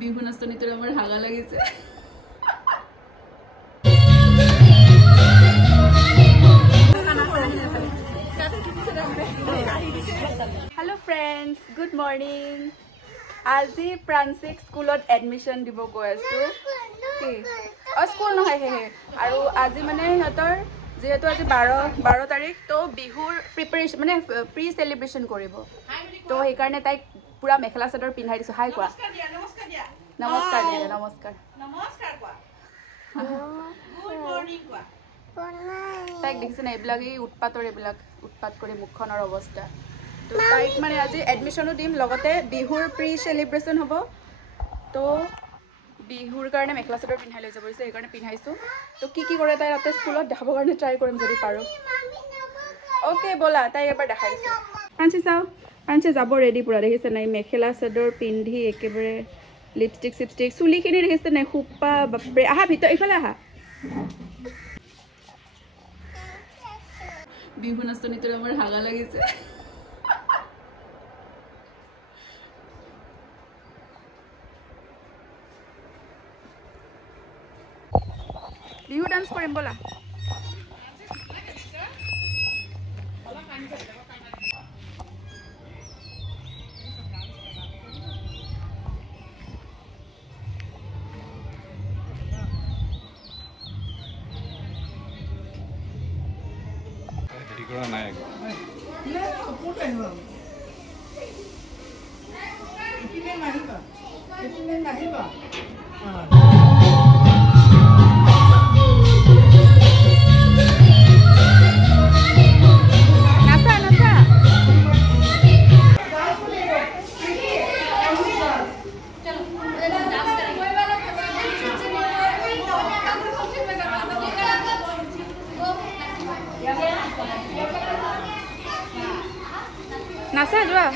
বিহু নাচনীটোৰ আমাৰ হাগা লাগিছে Hello friends, good morning. আজি প্ৰান্সিক স্কুলত এডমিশন দিব গৈ আছো কি স্কুল নহয় হে আৰু আজি মানে সিহঁতৰ যেহেতু আজি 12 তাৰিখ তো বিহুৰ প্ৰিপাৰেচন মানে প্ৰি সেলিব্ৰেশন কৰিব তো সেই কাৰণে তাইক পুৰা মেখেলা চাদৰ পিন্ধাই দিছো হাই কোৱা নমস্কাৰ দিয়া নমস্কাৰ কোৱা গুড মৰ্নিং কোৱা তাইক দেখিছে না এইবিলাকে উৎপাত কৰি মুখখনৰ অৱস্থা তো তাইক মানে আজি এডমিশনো দিম লগতে বিহুৰ প্ৰি সেলিব্ৰেশন হ'ব তো বিহুৰ কাৰণে মেখেলা চাদৰ পিন্ধাই লৈ যাব দিছে এই কাৰণে পিন্ধাইছো তো কি কৰে তাই ৰাতে স্কুলত দেখাবৰ কাৰণে ট্ৰাই কৰিম যদি পাৰো ওকে বলা তাই এবাৰ দেখাই দিছো পাঞ্চি যাব ৰেডি পুৰা দেখিছে নাই মেখেলা চাদৰ পিন্ধি একেবাৰে লিপষ্টিক চুলিখিনি দেখিছে নাই খুপ্পা বাপৰে আহা ভিতৰ ইফালে আহা বিহু নাচনীটোৰ আমাৰ হাগা লাগিছে বিহু ডান্স কৰিম বলা কৰা নাই নাচা যোৱা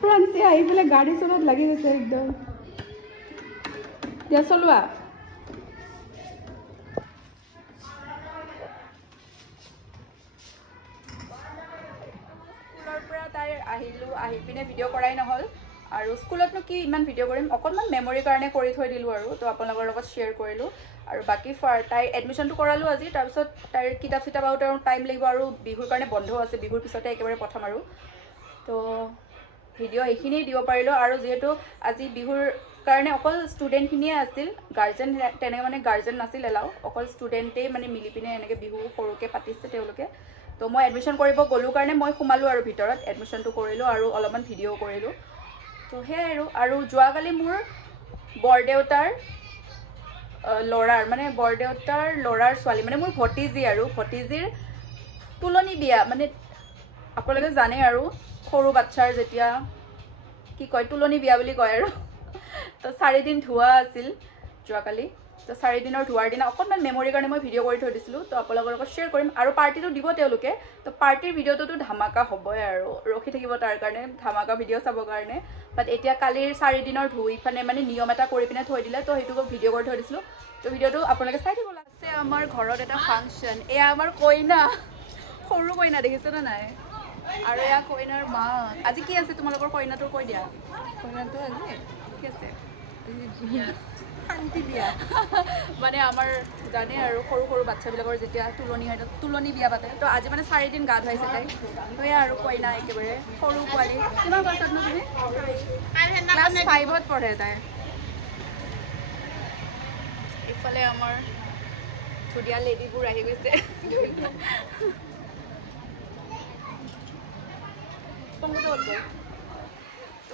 ফ্ৰান্সে আহি পেলাই গাড়ী চলত লাগি গৈছে একদম দিয়া চলোৱা স্কুলৰ পৰা তাই আহি পিনে ভিডিঅ' কৰাই নহ'ল আৰু স্কুলতনো কি ইমান ভিডিঅ' কৰিম অকণমান মেমৰিৰ কাৰণে কৰি থৈ দিলোঁ আৰু তো আপোনালোকৰ লগত শ্বেয়াৰ কৰিলোঁ আৰু বাকী তাইৰ এডমিশ্যনটো কৰালোঁ আজি তাৰপিছত তাইৰ কিতাপ চিতাপ আৰু তেওঁৰ টাইম লাগিব আৰু বিহুৰ কাৰণে বন্ধ আছে বিহুৰ পিছতে একেবাৰে পঠাম আৰু তো ভিডিঅ' এইখিনিয়ে দিব পাৰিলোঁ আৰু যিহেতু আজি বিহুৰ কাৰণে অকল ষ্টুডেণ্টখিনিয়ে আছিল গাৰ্জেন তেনেকৈ মানে গাৰ্জেন নাছিল এলাও অকল ষ্টুডেণ্টেই মানে মিলি পিনে এনেকৈ বিহু সৰুকৈ পাতিছে তেওঁলোকে তো মই এডমিশ্যন কৰিব গ'লোঁ কাৰণে মই সোমালোঁ আৰু ভিতৰত এডমিশ্যনটো কৰিলোঁ আৰু অলপমান ভিডিঅ' কৰিলোঁ তো সেয়াই আৰু যোৱাকালি মোৰ বৰদেউতাৰ ল'ৰাৰ ছোৱালী মানে মোৰ ভতিজীৰ তুলনি বিয়া মানে আপোনালোকে জানে আৰু সৰু বাচ্চাৰ যেতিয়া কি কয় তুলনি বিয়া বুলি কয় আৰু তো 4 দিন ধোৱা আছিল যোৱাকালি তো 4 দিনৰ ধোৱাৰ দিনা অকণমান মেমৰিৰ কাৰণে মই ভিডিঅ' কৰি থৈ দিছিলোঁ তো আপোনালোকৰ লগত শ্বেয়াৰ কৰিম আৰু পাৰ্টিটো দিব তেওঁলোকে তো পাৰ্টিৰ ভিডিঅ'টোতো ধামাকা হ'বই আৰু ৰখি থাকিব তাৰ কাৰণে ধামাকা ভিডিঅ' চাবৰ কাৰণে বাট এতিয়া কালিৰ 4 দিনৰ ধুই পিনে মানে নিয়ম এটা কৰি পিনে থৈ দিলে তো সেইটো ভিডিঅ' কৰি থৈ দিছিলোঁ তো ভিডিঅ'টো আপোনালোকে চাই দিব লাগছে আমাৰ ঘৰত এটা ফাংচন এয়া আমাৰ কইনা সৰু কইনা দেখিছেনে নাই আৰু এয়া কইনাৰ মা আজি কি আছে তোমালোকৰ কইনাটোৰ কৈ দিয়া কইনাটো আজি কি আছে শান্তি বিয়া মানে আমাৰ জানে আৰু সৰু বাচ্চাবিলাকৰ যেতিয়া তুলনি বিয়া পাতে তো আজি মানে 4 দিন গা ধুৱাইছে তাই তো এয়া আৰু কইনা একেবাৰে সৰু পোৱালি কিমান বছৰত নো তুমি ক্লাছ 5ত পঢ়ে তাই ইফালে আমাৰ ধুনীয়া লেডিবোৰ আহি গৈছে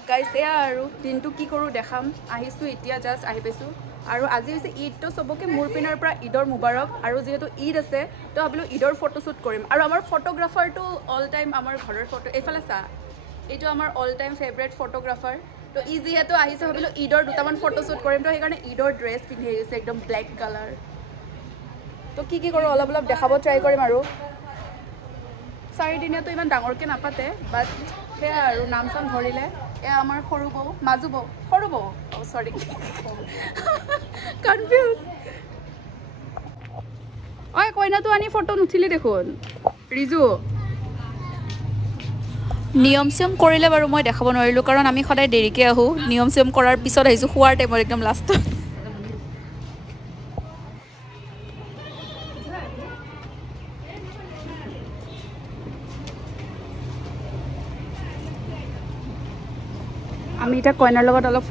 গাইছ এয়া আৰু দিনটো কি কৰোঁ দেখাম আহিছোঁ এতিয়া জাষ্ট আহি পাইছোঁ আৰু আজি হৈছে ঈদ তো সবকে মোৰ পিনৰ পৰা ঈদৰ মুবাৰক আৰু যেহেতু ঈদ আছে তো ভাবিলোঁ ঈদৰ ফটোশ্বুট কৰিম আৰু আমাৰ ফটোগ্ৰাফাৰটো অল টাইম আমাৰ ঘৰৰ ফটো এইফালে চা এইটো আমাৰ অল টাইম ফেভৰেট ফটোগ্ৰাফাৰ তো ই যিহেতু আহিছে ভাবিলোঁ ঈদৰ দুটামান ফটোশ্বুট কৰিম তো সেইকাৰণে ঈদৰ ড্ৰেছ পিন্ধি আহিছে একদম ব্লেক কালাৰ তো কি কৰোঁ অলপ অলপ দেখাব ট্ৰাই কৰিম আৰু 4 দিনীয়াতো ইমান ডাঙৰকৈ নাপাতে বাট সেয়া আৰু নাম চাম ধৰিলে এয়া আমাৰ সৰু বৌ মাজু বৌ সৰু বৌ চৰি কনফিউজ ঐ কইনাটো আনি ফটো নুঠিলি দেখোন ৰিজু নিয়ম চিয়ম কৰিলে বাৰু মই দেখাব নোৱাৰিলোঁ কাৰণ আমি সদায় দেৰিকৈ আহোঁ নিয়ম চিয়ম কৰাৰ পিছত আহিছোঁ শোৱাৰ টাইমত একদম লাষ্টত আমি এতিয়া কইনাৰ লগত অলপ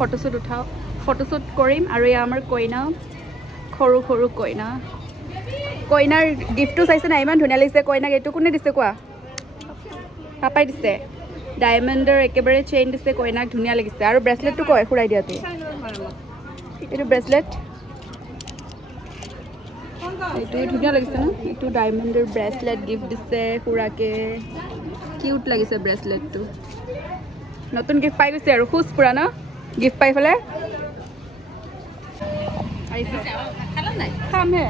ফটোশ্বুট কৰিম আৰু এয়া আমাৰ কইনা সৰু সৰু কইনাৰ গিফ্টটো চাইছে নাই ইমান ধুনীয়া লাগিছে কইনাক এইটো কোনে দিছে কোৱা পাপাই দিছে ডায়মণ্ডৰ একেবাৰে চেইন দিছে কইনাক ধুনীয়া লাগিছে আৰু ব্ৰেচলেটটো কয় খুৰাই দিয়াটো এইটো ব্ৰেচলেট এইটো ধুনীয়া লাগিছে ন এইটো ডায়মণ্ডৰ ব্ৰেচলেট গিফ্ট দিছে খুৰাকে কিউট লাগিছে ব্ৰেচলেটটো নতুন গিফ্ট পাই গৈছে আৰু খুচ পুৰা ন গিফ্ট পাই পেলাই খামহে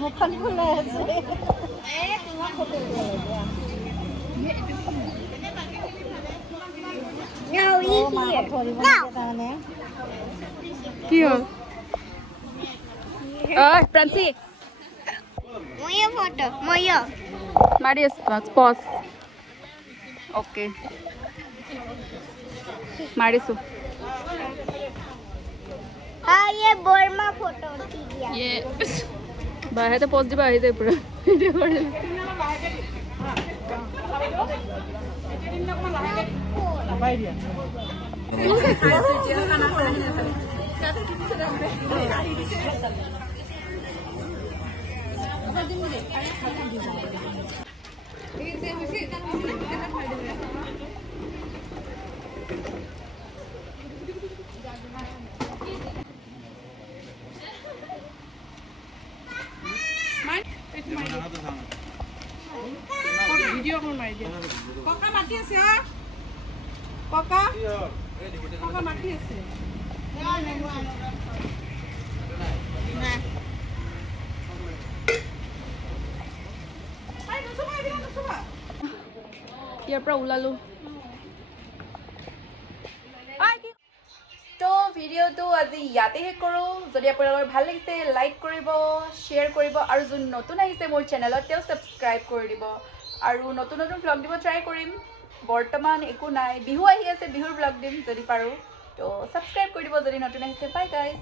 মুখখন ফুলাই আছে কি হ'ল প্রান্সি Moyo photo, moyo. Marius, pause. Okay. Marisu. हाँ ये बोरमा फोटो उठी गया ये बाहर तो पहुंच दिबा आइजे पूरा वीडियो कर ভিডিও কোন মাই দিয়া ককা মাটি আছে ককা ককা মাটি আছে না আই নসবা আই নসবা ইয়াৰ পৰা উলালো তো ভিডিওটো আজি ইয়াতে শেষ কৰোঁ যদি আপোনালোকৰ ভাল লাগিছে লাইক কৰিব শ্বেয়াৰ কৰিব আৰু যোন নতুন আহিছে মোৰ চেনেলত তেওঁ সাবস্ক্ৰাইব কৰি দিব আৰু নতুন নতুন ব্লগ দিব ট্ৰাই কৰিম বৰ্তমান একো নাই বিহু আহি আছে বিহুৰ ব্লগ দিম যদি পাৰোঁ তো সাবস্ক্ৰাইব কৰি দিব যদি নতুন আহিছে বাই গাইজ